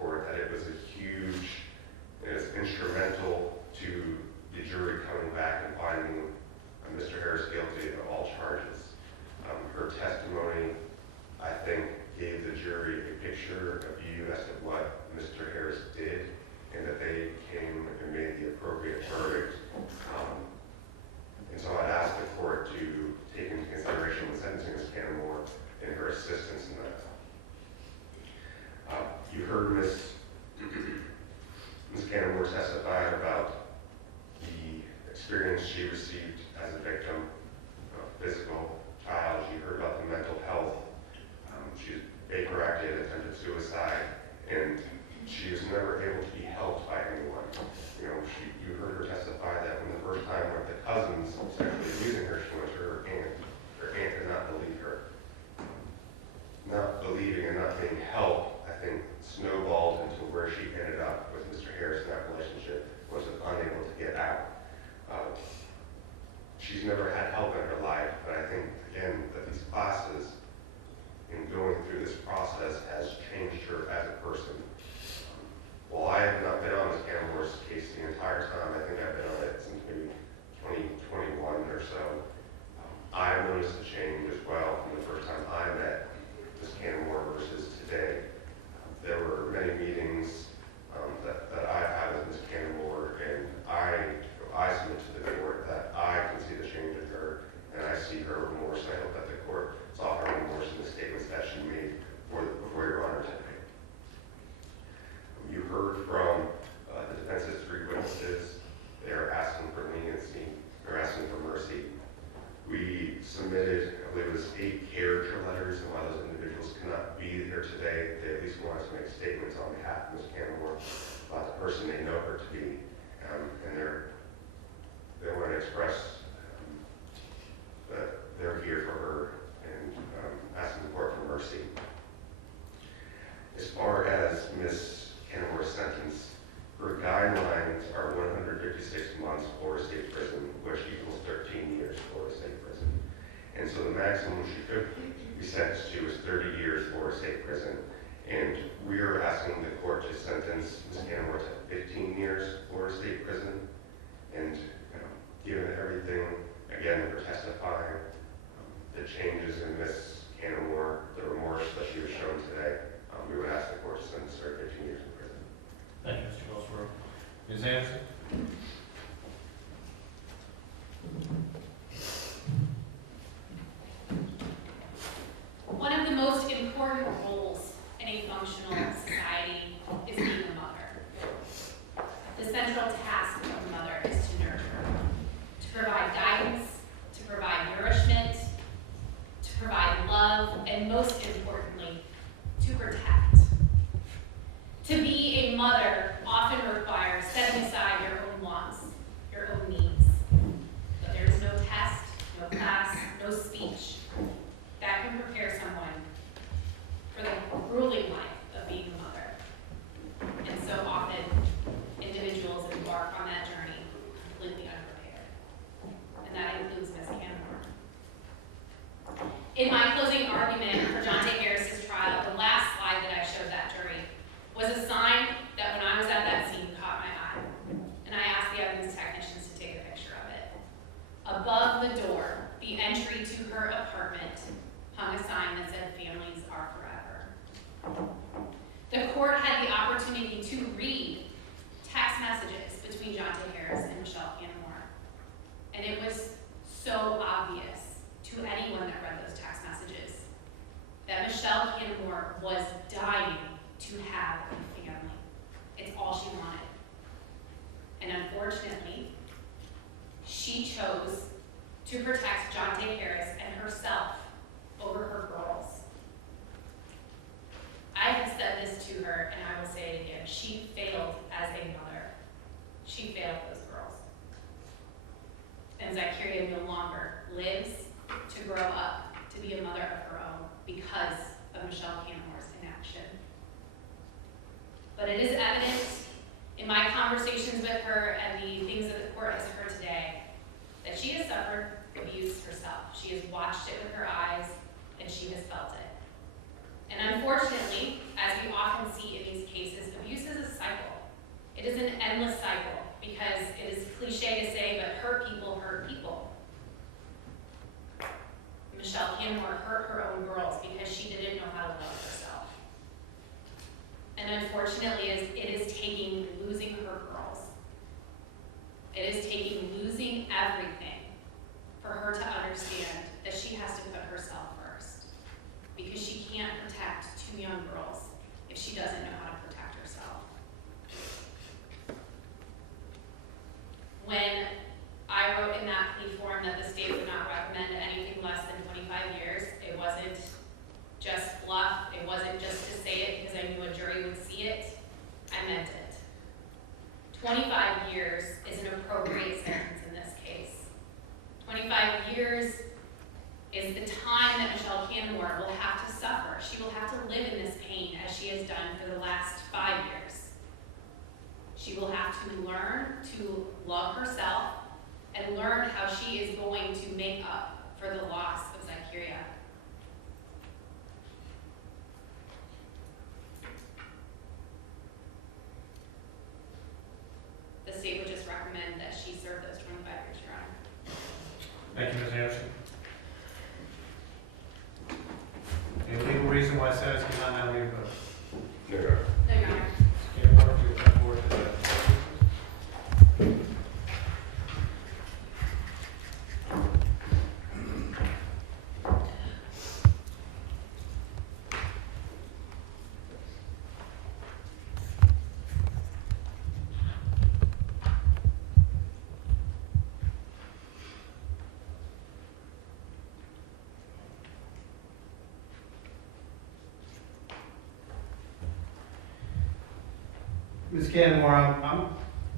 court that it was a huge, it was instrumental to the jury coming back and finding Mr. Harris guilty of all charges. Her testimony, I think, gave the jury a picture, a view as to what Mr. Harris did, and that they came and made the appropriate verdict. And so I'd ask the court to take into consideration the sentencing of Ms. Cannimore and her assistance in that. You heard Ms. Cannimore testify about the experience she received as a victim of physical child. You heard about the mental health. She was Baker-acted, attempted suicide, and she was never able to be helped by anyone. You heard her testify that when the first time when the cousins sexually abusing her, she went to her aunt. Her aunt did not believe her. Not believing and not getting help, I think, snowballed into where she ended up with Mr. Harris in that relationship, was unable to get out. She's never had help in her life, but I think, again, that these classes and going through this process has changed her as a person. While make statements on behalf of Ms. Cannimore about the person they know her to be, and they want to express that they're here for her and asking the court for mercy. As far as Ms. Cannimore's sentence, her guidelines are 156 months Florida State Prison, which equals 13 years Florida State Prison. And so the maximum she could be sentenced to is 30 years Florida State Prison. And we are asking the court to sentence Ms. Cannimore to 15 years Florida State Prison. And given everything, again, for testifying, the changes in Ms. Cannimore, the remorse that she was shown today, we would ask the court to sentence her 15 years in prison. Thank you, Mr. Wellsboro. Ms. Anderson? One of the most important roles in a functional society is being a mother. The central task of a mother is to nurture, to provide guidance, to provide nourishment, to provide love, and most importantly, to protect. To be a mother often requires setting aside your own wants, your own needs. But there is no test, no class, no speech that can prepare someone for the grueling life of being a mother. And so often, individuals embark on that journey completely unprepared. And that includes Ms. Cannimore. In my closing argument for Jonte Harris's trial, the last slide that I showed that jury was a sign that when I was at that scene caught my eye. And I asked the evidence technicians to take a picture of it. Above the door, the entry to her apartment, hung a sign that said, "Families are forever." The court had the opportunity to read text messages between Jonte Harris and Michelle Cannimore. And it was so obvious to anyone that read those text messages that Michelle Cannimore was dying to have a family. It's all she wanted. And unfortunately, she chose to protect Jonte Harris and herself over her girls. I have said this to her, and I will say it again. She failed as a mother. She failed those girls. And Zykerria no longer lives to grow up to be a mother of her own because of Michelle Cannimore's inaction. But it is evident in my conversations with her and the things that the court has heard today that she has suffered abuse herself. She has watched it with her eyes, and she has felt it. And unfortunately, as we often see in these cases, abuse is a cycle. It is an endless cycle because it is cliche to say, but hurt people hurt people. Michelle Cannimore hurt her own girls because she didn't know how to love herself. And unfortunately, it is taking losing her girls. It is taking losing everything for her to understand that she has to put herself first. Because she can't protect two young girls if she doesn't know how to protect herself. When I wrote in that plea form that the state would not recommend anything less than 25 years, it wasn't just fluff. It wasn't just to say it because I knew a jury would see it. I meant it. 25 years is an appropriate sentence in this case. 25 years is the time that Michelle Cannimore will have to suffer. She will have to live in this pain as she has done for the last 5 years. She will have to learn to love herself and learn how she is going to make up for the loss of Zykerria. The state would just recommend that she serve those 25 years, Your Honor. Thank you, Ms. Anderson. Any legal reason why sentencing is not now being voted? No, Your Honor. No, Your Honor. Cannimore, do you come forward to that? Ms. Cannimore,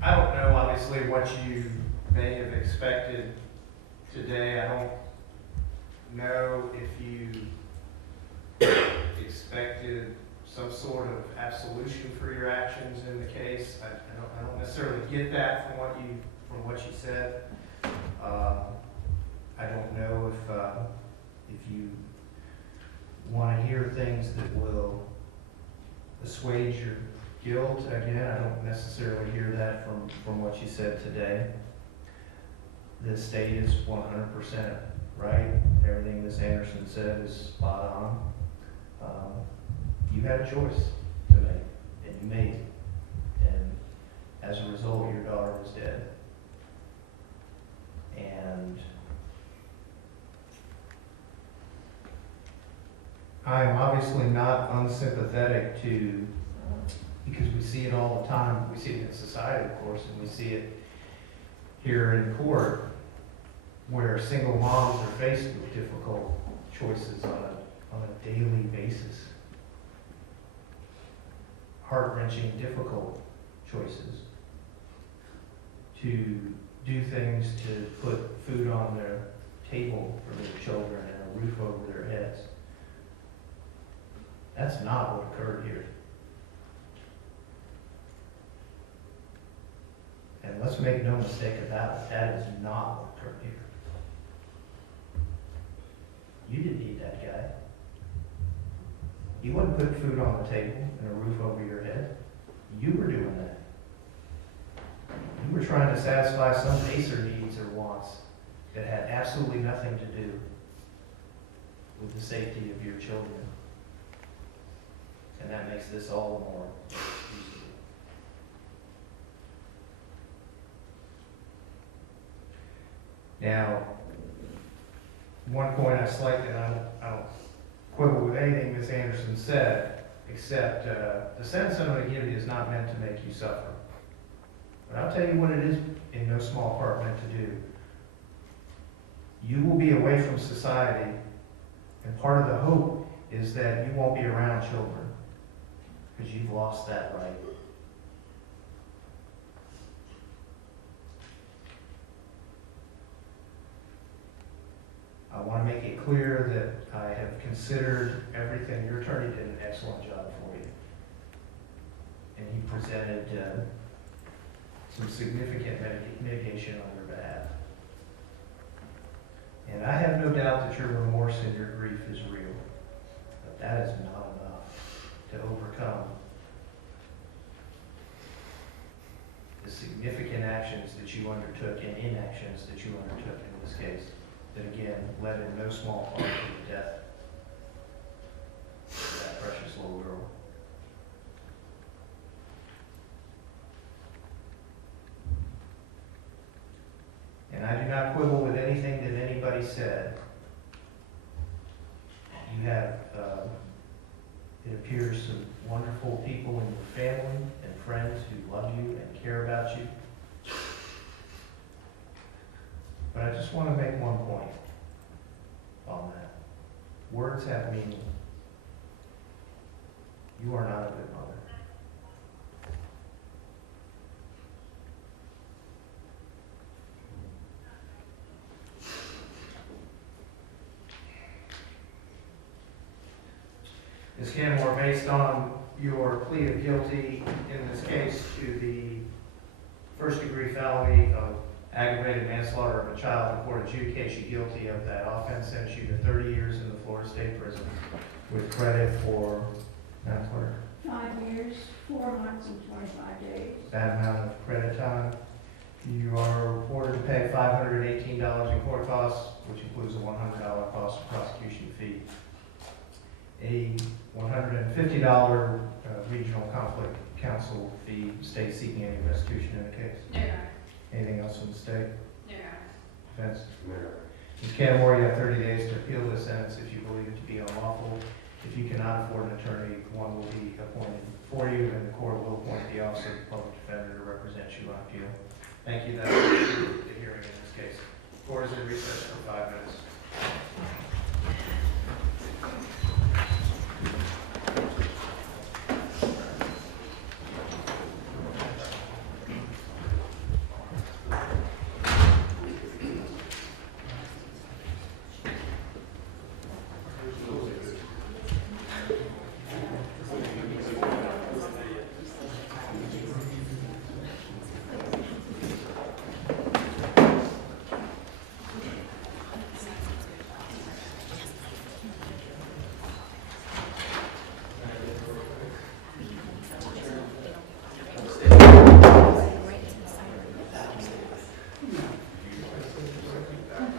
I don't know obviously what you may have expected today. I don't know if you expected some sort of absolution for your actions in the case. I don't necessarily get that from what you said. I don't know if you want to hear things that will assuage your guilt. Again, I don't necessarily hear that from what you said today. The state is 100% right. Everything Ms. Anderson said is spot on. You had a choice to make, and you made it. And as a result, your daughter was dead. And I am obviously not unsympathetic to, because we see it all the time. We see it in society, of course, and we see it here in court, where single moms are faced with difficult choices on a daily basis. Heart-wrenching, difficult choices to do things to put food on their table for their children and a roof over their heads. That's not what occurred here. And let's make no mistake about it, that is not what occurred here. You didn't need that guy. He wasn't putting food on the table and a roof over your head. You were doing that. You were trying to satisfy some baser needs or wants that had absolutely nothing to do with the safety of your children. And that makes this all the more excusable. Now, one point I don't quibble with anything Ms. Anderson said, except the sentence I'm going to give you is not meant to make you suffer. But I'll tell you what it is in no small part meant to do. You will be away from society, and part of the hope is that you won't be around children, because you've lost that right. I want to make it clear that I have considered everything. Your attorney did an excellent job for you. And he presented some significant mitigation on your behalf. And I have no doubt that your remorse and your grief is real. But that is not enough to overcome the significant actions that you undertook and inactions that you undertook in this case. That again led in no small part to the death of that precious little girl. And I do not quibble with anything that anybody said. You have, it appears, some wonderful people in your family and friends who love you and care about you. But I just want to make one point on that. Words have meaning. You are not a good mother. Ms. Cannimore, based on your plea of guilty in this case to the first-degree felony of aggravated manslaughter of a child, the court adjudicates you guilty of that offense, sends you to 30 years in the Florida State Prison with credit for, Madam Clerk, 5 years, 4 months, and 25 days. that amount of credit time. You are reported to pay $518 in court costs, which includes a $100 cost of prosecution fee, a $150 regional conflict counsel fee, state seeking any restitution in the case. No, Your Honor. Anything else from the state? No, Your Honor. Defense? Mayor. Ms. Cannimore, you have 30 days to appeal this sentence if you believe it to be unlawful. If you cannot afford an attorney, one will be appointed for you, and the court will appoint the Office of the Public Defender to represent you on appeal. Thank you. That was the hearing in this case. Court is in recess for 5 minutes.